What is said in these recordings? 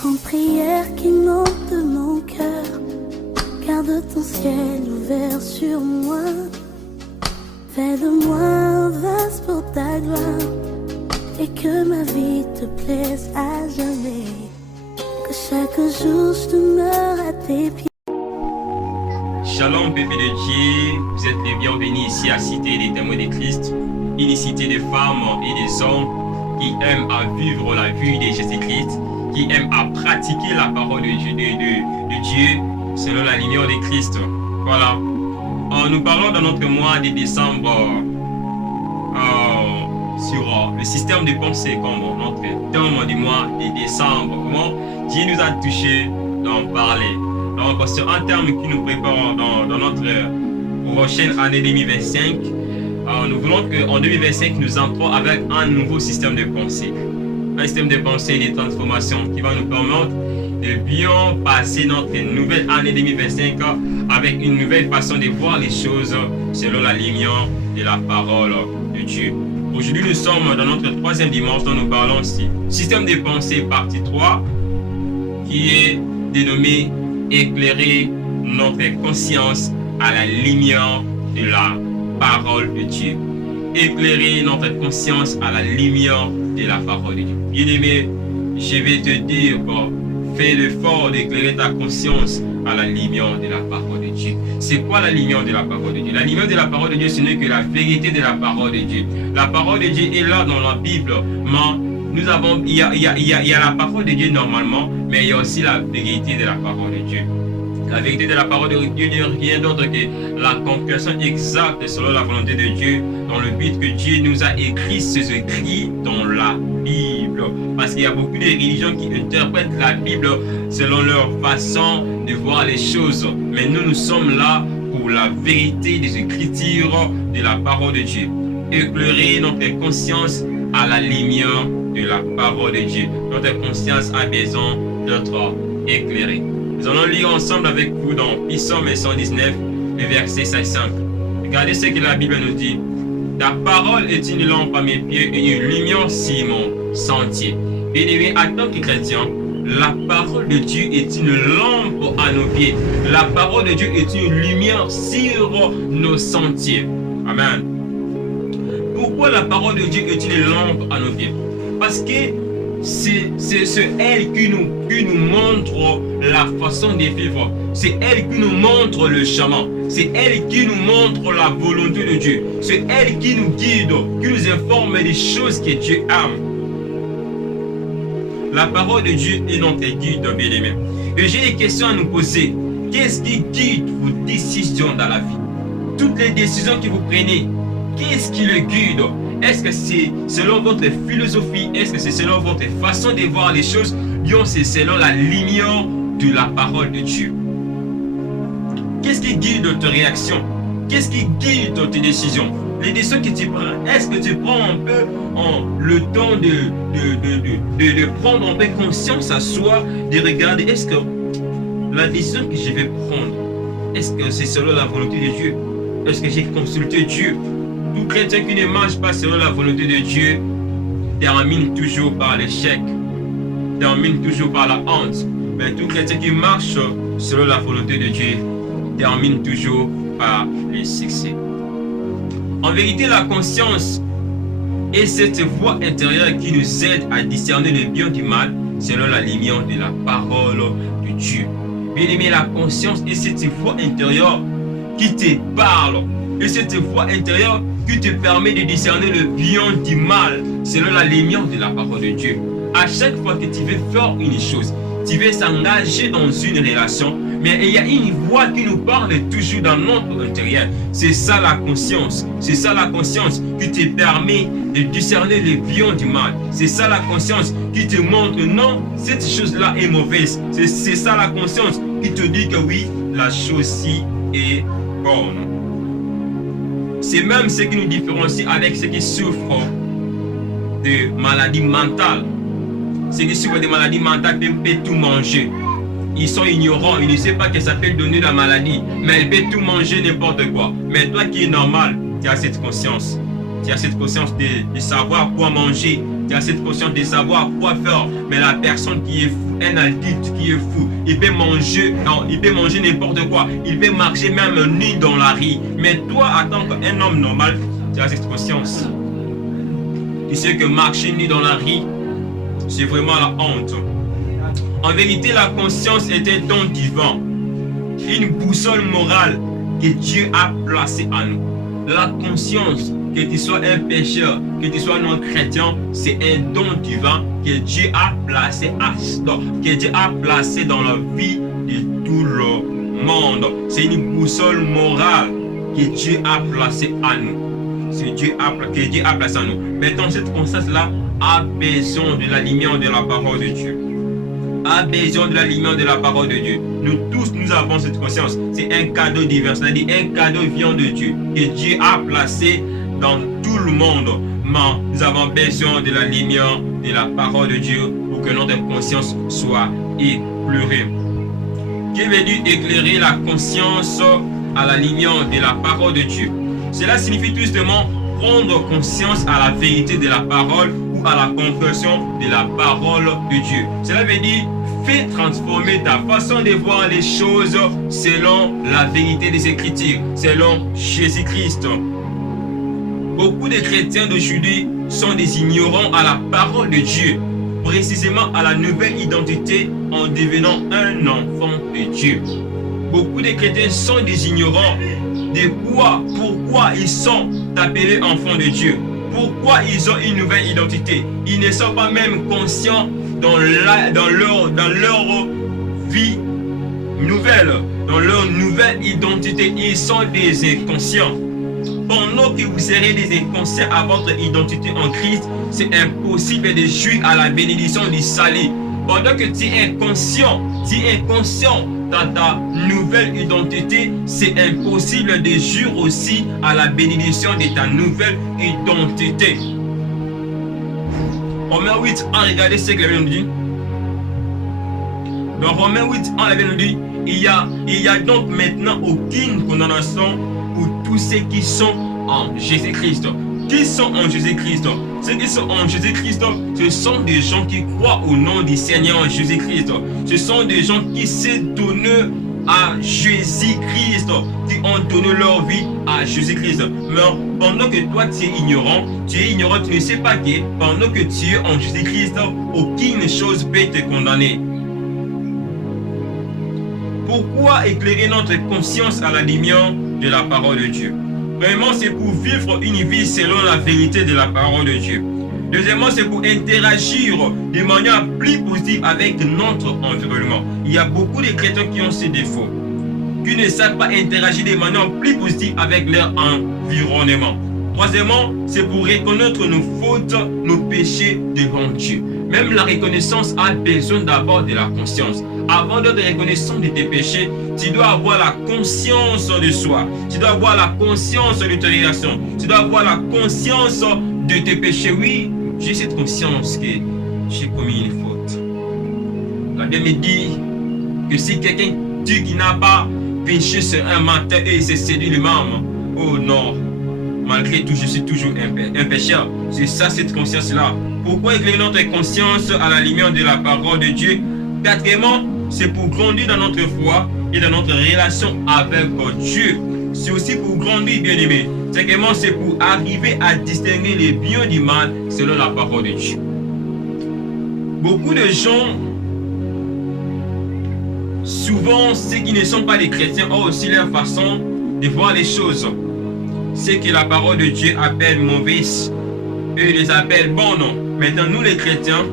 grande prière qui monte de mon cœur. Garde ton ciel ouvert sur moi. Fais de moi un vase pour ta gloire. Et que ma vie te plaise à jamais. Que chaque jour je demeure à tes pieds. Shalom, peuple de Dieu, vous êtes les bienvenus ici à Cité des témoins de Christ, une cité de femmes et des hommes qui aiment à vivre la vie de Jésus-Christ, qui aiment à pratiquer la parole de Dieu selon la lumière de Christ. Voilà. Nous parlons dans notre mois de décembre sur le système de pensée comme notre thème du mois de décembre. Comment Dieu nous a touché d'en parler. Donc c'est un terme qui nous prépare dans notre prochaine année 2025. Nous voulons qu'en 2025, nous entrons avec un nouveau système de pensée. Un système de pensée et de transformation qui va nous permettre de bien passer notre nouvelle année 2025 avec une nouvelle façon de voir les choses selon la lumière de la parole de Dieu. Aujourd'hui, nous sommes dans notre troisième dimanche dont nous parlons ici. Système de pensée partie 3 qui est dénommé éclairer notre conscience à la lumière de la parole de Dieu. Éclairer notre conscience à la lumière de la parole de Dieu. Bien-aimé, je vais te dire, fais l'effort d'éclairer ta conscience à la lumière de la parole de Dieu. C'est quoi la lumière de la parole de Dieu? La lumière de la parole de Dieu, ce n'est que la vérité de la parole de Dieu. La parole de Dieu est là dans la Bible, mais nous avons, il y a la parole de Dieu normalement, mais il y a aussi la vérité de la parole de Dieu. La vérité de la parole de Dieu n'est rien d'autre que la compréhension exacte selon la volonté de Dieu, dans le but que Dieu nous a écrit ces écrits dans la Bible. Parce qu'il y a beaucoup de religions qui interprètent la Bible selon leur façon de voir les choses. Mais nous sommes là pour la vérité des Écritures de la parole de Dieu. Éclairer notre conscience à la lumière de la parole de Dieu. Notre conscience a besoin d'être éclairée. Nous allons lire ensemble avec vous dans Psaume 119, le verset 5. Regardez ce que la Bible nous dit. Ta parole est une lampe à mes pieds et une lumière sur mon sentier. Bien-aimé, en tant que chrétien, la parole de Dieu est une lampe à nos pieds. La parole de Dieu est une lumière sur nos sentiers. Amen. Pourquoi la parole de Dieu est une lampe à nos pieds? Parce que c'est elle qui nous montre la façon de vivre. C'est elle qui nous montre le chemin. C'est elle qui nous montre la volonté de Dieu. C'est elle qui nous guide, qui nous informe des choses que Dieu aime. La parole de Dieu est notre guide, bien-aimé. Et j'ai des questions à nous poser. Qu'est-ce qui guide vos décisions dans la vie? Toutes les décisions que vous prenez, qu'est-ce qui le guide? Est-ce que c'est selon votre philosophie? Est-ce que c'est selon votre façon de voir les choses? Bien, c'est selon la lumière de la parole de Dieu. Qu'est-ce qui guide tes réactions? Qu'est-ce qui guide tes décisions? Les décisions que tu prends, est-ce que tu prends un peu le temps de prendre un peu conscience à soi, de regarder, est-ce que la décision que je vais prendre, est-ce que c'est selon la volonté de Dieu? Est-ce que j'ai consulté Dieu? Tout chrétien qui ne marche pas selon la volonté de Dieu termine toujours par l'échec, termine toujours par la honte. Mais tout chrétien qui marche selon la volonté de Dieu termine toujours par le succès. En vérité, la conscience est cette voix intérieure qui nous aide à discerner le bien du mal selon la lumière de la parole de Dieu. Bien-aimé, la conscience est cette voix intérieure qui te parle. Et cette voix intérieure qui te permet de discerner le bien du mal selon la lumière de la parole de Dieu. À chaque fois que tu veux faire une chose, tu veux s'engager dans une relation, mais il y a une voix qui nous parle toujours dans notre intérieur. C'est ça la conscience. C'est ça la conscience qui te permet de discerner le bien du mal. C'est ça la conscience qui te montre non, cette chose-là est mauvaise. C'est ça la conscience qui te dit que oui, la chose-ci est bonne. C'est même ce qui nous différencie avec ceux qui souffrent de maladies mentales. Ceux qui souffrent de maladies mentales peuvent tout manger. Ils sont ignorants, ils ne savent pas que ça peut donner la maladie. Mais ils peuvent tout manger n'importe quoi. Mais toi qui es normal, tu as cette conscience. tu as cette conscience de savoir quoi manger, tu as cette conscience de savoir quoi faire. Mais la personne qui est fou, un adulte qui est fou, il peut manger n'importe quoi, il peut marcher même nu dans la rue. Mais toi, en tant qu'un homme normal, tu as cette conscience. Tu sais que marcher nu dans la rue, c'est vraiment la honte. En vérité, la conscience est un don divin, une boussole morale que Dieu a placée en nous. La conscience, que tu sois un pécheur, que tu sois non chrétien, c'est un don divin que Dieu a placé dans la vie de tout le monde. C'est une boussole morale que Dieu a placée en nous. Que Dieu a placé en nous. Maintenant, cette conscience-là a besoin de la lumière de la parole de Dieu. A besoin de la lumière de la parole de Dieu. Nous tous, nous avons cette conscience. C'est un cadeau divin, c'est-à-dire un cadeau vient de Dieu, que Dieu a placé dans tout le monde. Mais nous avons besoin de la lumière de la parole de Dieu pour que notre conscience soit éclairée. Que veut dire éclairer la conscience à la lumière de la parole de Dieu? Cela signifie tout simplement prendre conscience à la vérité de la parole ou à la confession de la parole de Dieu. Cela veut dire fais transformer ta façon de voir les choses selon la vérité des Écritures, selon Jésus-Christ. Beaucoup de chrétiens d'aujourd'hui sont des ignorants à la parole de Dieu, précisément à la nouvelle identité en devenant un enfant de Dieu. Beaucoup de chrétiens sont des ignorants de pourquoi ils sont appelés enfants de Dieu, pourquoi ils ont une nouvelle identité. Ils ne sont pas même conscients dans leur vie nouvelle, dans leur nouvelle identité. Ils sont des inconscients. Pendant que vous serez des inconscients à votre identité en Christ, c'est impossible de jouir à la bénédiction du salut. Pendant que tu es inconscient dans ta nouvelle identité, c'est impossible de jouir aussi à la bénédiction de ta nouvelle identité. Romains 8, regardez ce que la Bible nous dit. Dans Romains 8, la Bible nous dit, il y a donc maintenant aucune condamnation pour tous ceux qui sont en Jésus-Christ. Qui sont en Jésus-Christ? Ceux qui sont en Jésus-Christ, ce sont des gens qui croient au nom du Seigneur Jésus-Christ. Ce sont des gens qui s'est donné à Jésus-Christ, qui ont donné leur vie à Jésus-Christ. Mais pendant que toi tu es ignorant, tu ne sais pas que pendant que tu es en Jésus-Christ, aucune chose peut te condamner. Pourquoi éclairer notre conscience à la lumière de la parole de Dieu? Premièrement, c'est pour vivre une vie selon la vérité de la parole de Dieu. Deuxièmement, c'est pour interagir de manière plus positive avec notre environnement. Il y a beaucoup de chrétiens qui ont ces défauts, qui ne savent pas interagir de manière plus positive avec leur environnement. Troisièmement, c'est pour reconnaître nos fautes, nos péchés devant Dieu. Même la reconnaissance a besoin d'abord de la conscience. Avant d'être reconnaissant de tes péchés, tu dois avoir la conscience de soi. Tu dois avoir la conscience de tes réactions. Tu dois avoir la conscience de tes péchés. Oui, j'ai cette conscience que j'ai commis une faute. La Bible me dit que si quelqu'un dit qu'il n'a pas péché sur un matin et il s'est séduit lui-même, oh non, malgré tout, je suis toujours un pécheur. C'est ça, cette conscience-là. Pourquoi éclairer notre conscience à la lumière de la parole de Dieu? Quatrièmement, c'est pour grandir dans notre foi et dans notre relation avec Dieu. C'est aussi pour grandir, bien-aimé. Cinquièmement, c'est pour arriver à distinguer le bien du mal selon la parole de Dieu. Beaucoup de gens, souvent ceux qui ne sont pas des chrétiens, ont aussi leur façon de voir les choses. Ce que la parole de Dieu appelle mauvaises, eux les appellent bonnes. Maintenant, nous les chrétiens,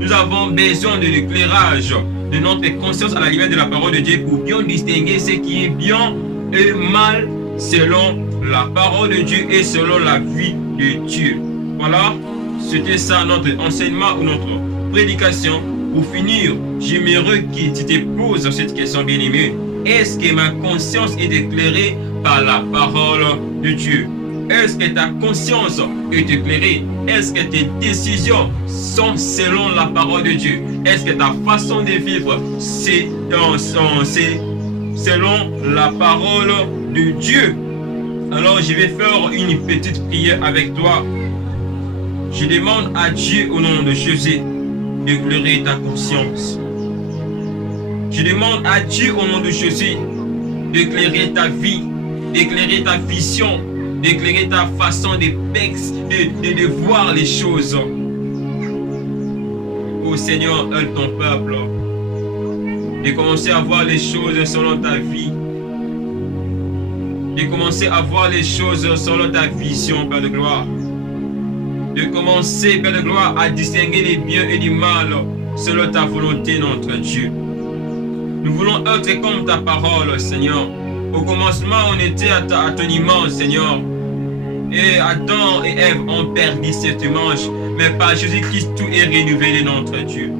nous avons besoin de l'éclairage de notre conscience à la lumière de la parole de Dieu pour bien distinguer ce qui est bien et mal selon la parole de Dieu et selon la vie de Dieu. Voilà, c'était ça notre enseignement ou notre prédication. Pour finir, j'aimerais que tu te poses cette question, bien-aimé. Est-ce que ma conscience est éclairée par la parole de Dieu? Est-ce que ta conscience est éclairée? Est-ce que tes décisions sont selon la parole de Dieu? Est-ce que ta façon de vivre, c'est selon la parole de Dieu? Alors je vais faire une petite prière avec toi. Je demande à Dieu au nom de Jésus d'éclairer ta conscience. Je demande à Dieu au nom de Jésus d'éclairer ta vie, d'éclairer ta vision, d'éclairer ta façon de voir les choses. Oh Seigneur, aide ton peuple de commencer à voir les choses selon ta vie, de commencer à voir les choses selon ta vision, Père de gloire, de commencer, Père de gloire, à distinguer les biens et du mal selon ta volonté, notre Dieu. Nous voulons être comme ta parole, Seigneur. Au commencement, on était à ton image, Seigneur. Et Adam et Ève ont perdu cette image. Mais par Jésus-Christ, tout est renouvelé, notre Dieu.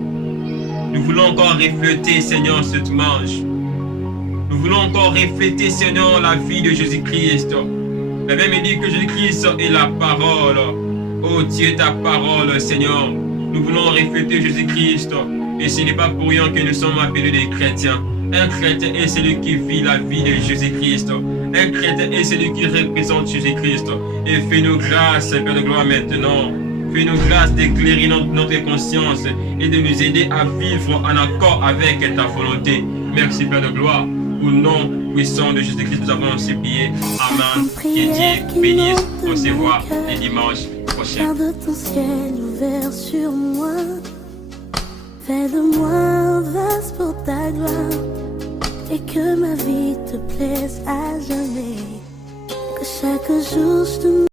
Nous voulons encore refléter, Seigneur, cette image. Nous voulons encore refléter, Seigneur, la vie de Jésus-Christ. La Bible dit que Jésus-Christ est la parole. Oh, tu es ta parole, Seigneur. Nous voulons refléter Jésus-Christ. Et ce n'est pas pour rien que nous sommes appelés des chrétiens. Un chrétien est celui qui vit la vie de Jésus-Christ. Un chrétien est celui qui représente Jésus-Christ. Et fais-nous grâce, Père de gloire, maintenant. Fais-nous grâce d'éclairer notre conscience et de nous aider à vivre en accord avec ta volonté. Merci, Père de gloire. Au nom puissant de Jésus-Christ, nous avons ainsi prié. Amen. Que Dieu bénisse. Recevoir les dimanches prochains. Garde ton ciel ouvert sur moi. Fais de moi un vase pour ta gloire. Et que ma vie te plaise à jamais. Que chaque jour je te